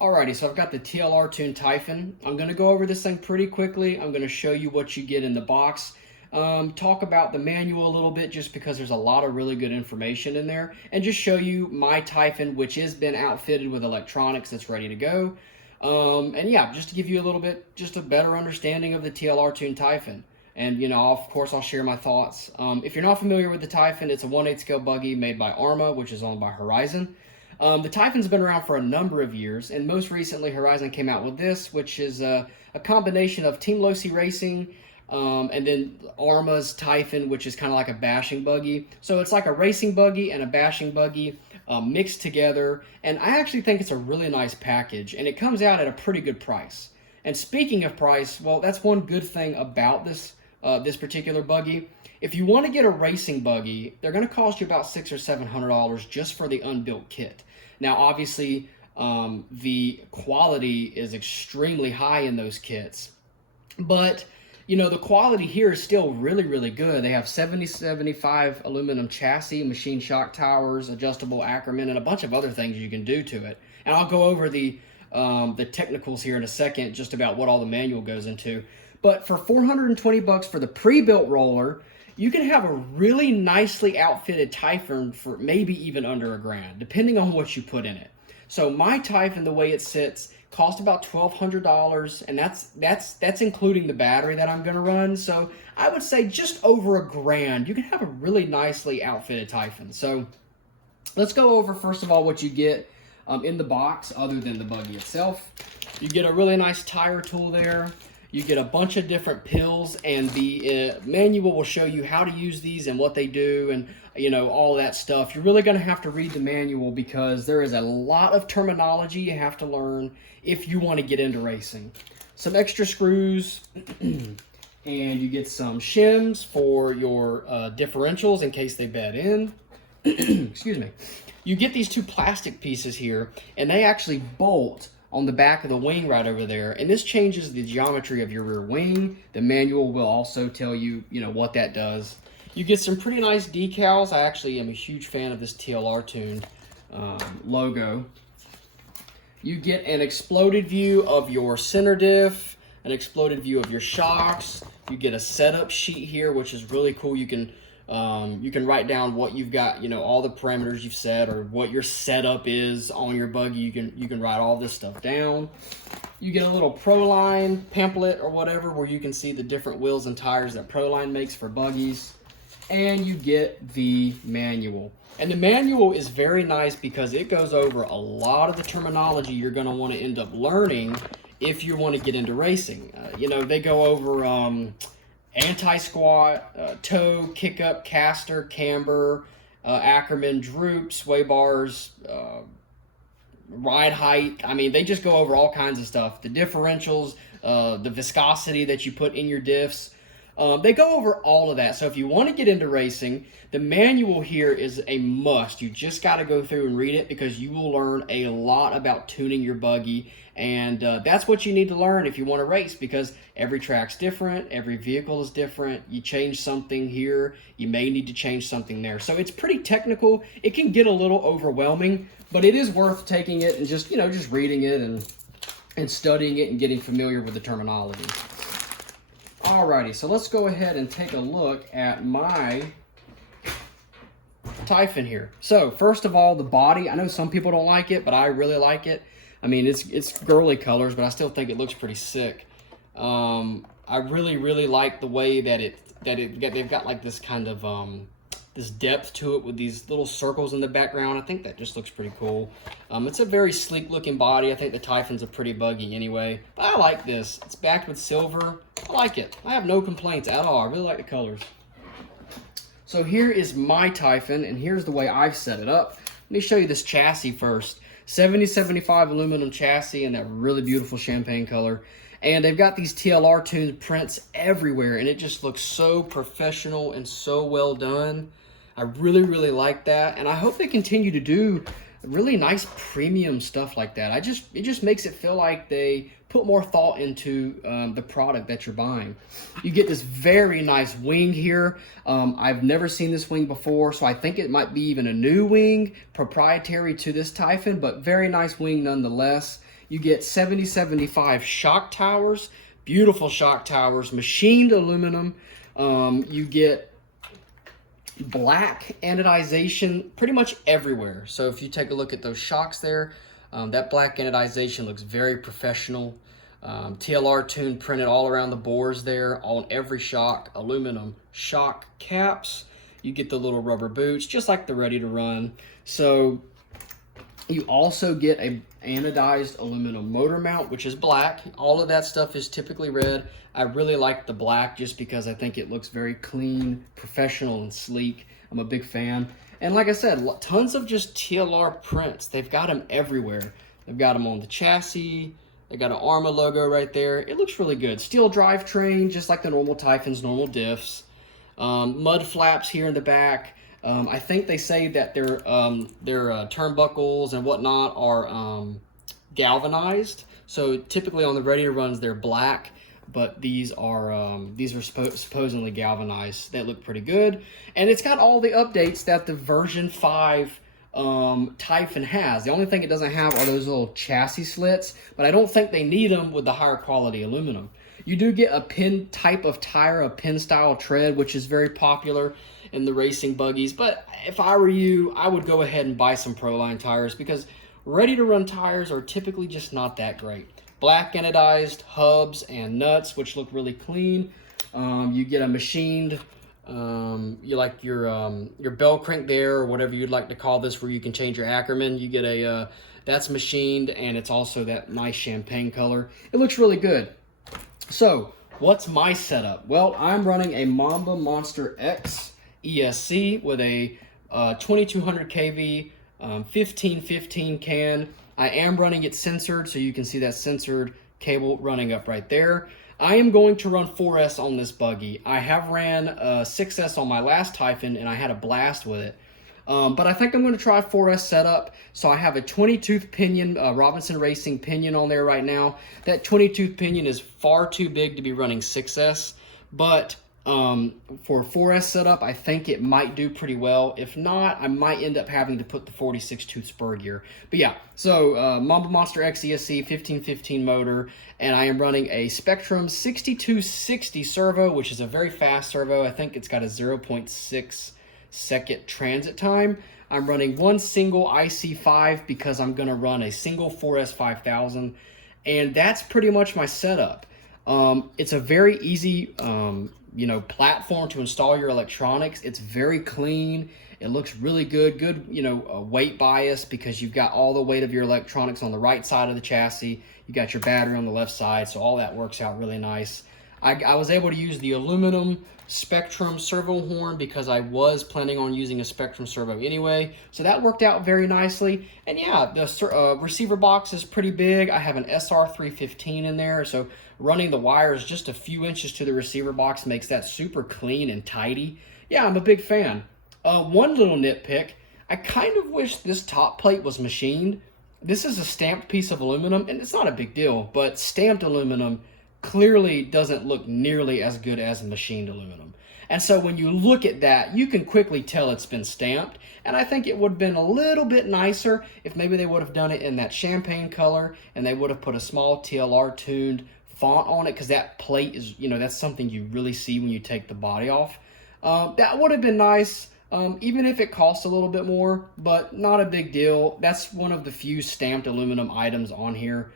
Alrighty, so I've got the TLR tuned Typhon. I'm going to go over this thing pretty quickly. I'm going to show you what you get in the box. Talk about the manual a little bit just because there's a lot of really good information in there. And just show you my Typhon, which has been outfitted with electronics that's ready to go. And yeah, just to give you a little bit, just a better understanding of the TLR tuned Typhon. And of course, I'll share my thoughts. If you're not familiar with the Typhon, it's a 1/8 scale buggy made by Arrma, which is owned by Horizon. The Typhon's been around for a number of years, and most recently Horizon came out with this, which is a combination of Team Losi Racing and then Arrma's Typhon, which is kind of like a bashing buggy. So it's like a racing buggy and a bashing buggy mixed together, and I actually think it's a really nice package, and it comes out at a pretty good price. And speaking of price, well, that's one good thing about this particular buggy. If you want to get a racing buggy, they're going to cost you about $600 or $700 just for the unbuilt kit. Now, obviously, the quality is extremely high in those kits, but the quality here is still really, really good. They have 7075 aluminum chassis, machine shock towers, adjustable Arrma, and a bunch of other things you can do to it. And I'll go over the technicals here in a second, just about what all the manual goes into. But for $420 for the pre-built roller, you can have a really nicely outfitted Typhon for maybe even under $1,000, depending on what you put in it. So my Typhon, the way it sits, cost about $1,200, and that's including the battery that I'm going to run. So I would say just over $1,000, you can have a really nicely outfitted Typhon. So let's go over first of all what you get in the box, other than the buggy itself. You get a really nice tire tool there. You get a bunch of different pills, and the manual will show you how to use these and what they do, and all that stuff. You're really going to have to read the manual because there is a lot of terminology you have to learn if you want to get into racing. Some extra screws, and you get some shims for your differentials in case they bed in. Excuse me. You get these two plastic pieces here, and they actually bolt on the back of the wing right over there, and this changes the geometry of your rear wing. The manual will also tell you, what that does. You get some pretty nice decals. I actually am a huge fan of this TLR tuned logo. You get an exploded view of your center diff, an exploded view of your shocks. You get a setup sheet here, which is really cool. You can write down what you've got, all the parameters you've set, or what your setup is on your buggy. You can write all this stuff down. You get a little Proline pamphlet or whatever, where you can see the different wheels and tires that Proline makes for buggies. And you get the manual. And the manual is very nice because it goes over a lot of the terminology you're going to want to end up learning if you want to get into racing. They go over anti-squat, toe, kick-up, caster, camber, Ackerman, droop, sway bars, ride height. I mean, they just go over all kinds of stuff. The differentials, the viscosity that you put in your diffs. They go over all of that. So if you want to get into racing, the manual here is a must. You just got to go through and read it because you will learn a lot about tuning your buggy. And that's what you need to learn if you want to race, because every track's different, every vehicle is different. You change something here, you may need to change something there. So it's pretty technical. It can get a little overwhelming, but it is worth taking it and just reading it and studying it and getting familiar with the terminology. Alrighty, so let's go ahead and take a look at my Typhon here. So first of all, the body. I know some people don't like it, but I really like it. I mean, it's girly colors, but I still think it looks pretty sick. I really like the way that they've got like this kind of this depth to it with these little circles in the background. I think that just looks pretty cool. It's a very sleek looking body. I think the Typhon's a pretty buggy anyway, but I like this. It's backed with silver. I like it. I have no complaints at all. I really like the colors. So here is my Typhon, and here's the way I've set it up. Let me show you this chassis first. 7075 aluminum chassis in that really beautiful champagne color. And they've got these TLR tuned prints everywhere, and it just looks so professional and so well done. I really like that, and I hope they continue to do really nice premium stuff like that. It just makes it feel like they put more thought into the product that you're buying. You get this very nice wing here. I've never seen this wing before, so I think it might be even a new wing, proprietary to this Typhon, but very nice wing nonetheless. You get 7075 shock towers, beautiful shock towers, machined aluminum. You get black anodization pretty much everywhere. So if you take a look at those shocks there, that black anodization looks very professional. TLR tune printed all around the bores there, on every shock, aluminum shock caps. You get the little rubber boots, just like the Ready to Run. So you also get a anodized aluminum motor mount, which is black. All of that stuff is typically red. I really like the black just because I think it looks very clean, professional, and sleek. I'm a big fan. And like I said, tons of just TLR prints. They've got them everywhere. They've got them on the chassis. They got an Arrma logo right there. It looks really good. Steel drivetrain, just like the normal Typhon's normal diffs. Mud flaps here in the back. I think they say that their turnbuckles and whatnot are galvanized. So typically on the Ready to Runs, they're black, but these are supposedly galvanized. They look pretty good, and it's got all the updates that the version 5 Typhon has. The only thing it doesn't have are those little chassis slits, but I don't think they need them with the higher quality aluminum. You do get a pin type of tire, a pin style tread, which is very popular in the racing buggies. But if I were you, I would go ahead and buy some Proline tires because Ready to Run tires are typically just not that great. Black anodized hubs and nuts, which look really clean. You get a machined, you like your bell crank there, or whatever you'd like to call this, where you can change your Arrma. You get a, that's machined, and it's also that nice champagne color. It looks really good. So, what's my setup? Well, I'm running a Mamba Monster X ESC with a 2200 kV 1515 can. I am running it censored, so you can see that censored cable running up right there. I am going to run 4S on this buggy. I have ran 6S on my last Typhon, and I had a blast with it. But I think I'm going to try 4S setup. So I have a 20-tooth pinion, Robinson Racing pinion on there right now. That 20-tooth pinion is far too big to be running 6S. But for 4S setup, I think it might do pretty well. If not, I might end up having to put the 46-tooth spur gear. But yeah, so Mamba Monster X ESC 1515 motor, and I am running a Spectrum 6260 servo, which is a very fast servo. I think it's got a 0.6 second transit time. I'm running one single IC5 because I'm going to run a single 4S 5000, and that's pretty much my setup. It's a very easy platform to install your electronics. It's very clean. It looks really good. Good, weight bias because you've got all the weight of your electronics on the right side of the chassis. You got your battery on the left side, so all that works out really nice. I was able to use the aluminum Spectrum servo horn because I was planning on using a Spectrum servo anyway, so that worked out very nicely. And yeah, the receiver box is pretty big. I have an SR315 in there, so running the wires just a few inches to the receiver box makes that super clean and tidy. Yeah, I'm a big fan. One little nitpick, I kind of wish this top plate was machined. This is a stamped piece of aluminum, and it's not a big deal, but stamped aluminum clearly doesn't look nearly as good as machined aluminum. And so when you look at that, you can quickly tell it's been stamped. And I think it would have been a little bit nicer if maybe they would have done it in that champagne color and they would have put a small TLR tuned font on it, because that plate is, that's something you really see when you take the body off. That would have been nice, even if it costs a little bit more, but not a big deal. That's one of the few stamped aluminum items on here.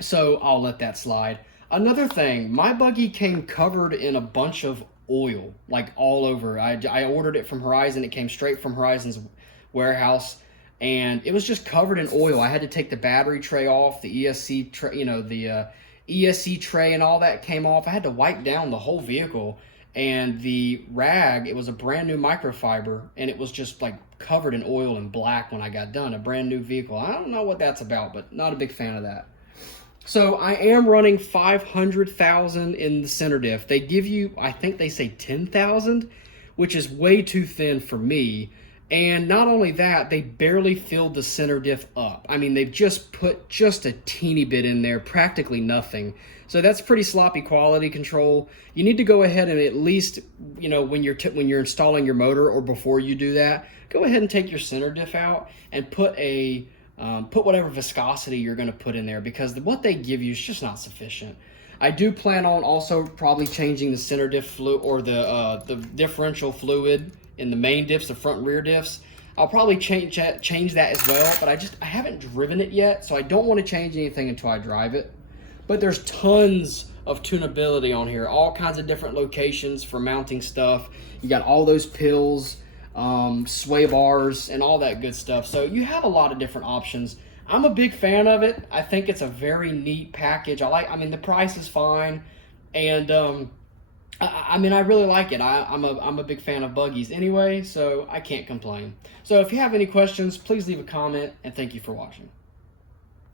So I'll let that slide. Another thing, my buggy came covered in a bunch of oil, like all over. I ordered it from Horizon. It came straight from Horizon's warehouse, and it was just covered in oil. I had to take the battery tray off, the ESC tray, the ESC tray and all that came off. I had to wipe down the whole vehicle, and the rag, it was a brand new microfiber, and it was just like covered in oil and black when I got done. A brand new vehicle. I don't know what that's about, but not a big fan of that. So I am running 500,000 in the center diff. They give you, I think they say 10,000, which is way too thin for me. And not only that, they barely filled the center diff up. I mean, they've just put just a teeny bit in there, practically nothing. So that's pretty sloppy quality control. You need to go ahead and at least, when you're installing your motor or before you do that, go ahead and take your center diff out and put a Put whatever viscosity you're going to put in there, because what they give you is just not sufficient. I do plan on also probably changing the center diff fluid, or the differential fluid in the main diffs, the front and rear diffs. I'll probably change that as well, but I haven't driven it yet, so I don't want to change anything until I drive it. But there's tons of tunability on here, all kinds of different locations for mounting stuff. You got all those pills, sway bars, and all that good stuff. So you have a lot of different options. I'm a big fan of it. I think it's a very neat package. I mean, the price is fine, and I mean, I really like it. I'm a big fan of Buggies anyway, so I can't complain. So if you have any questions, please leave a comment, and thank you for watching.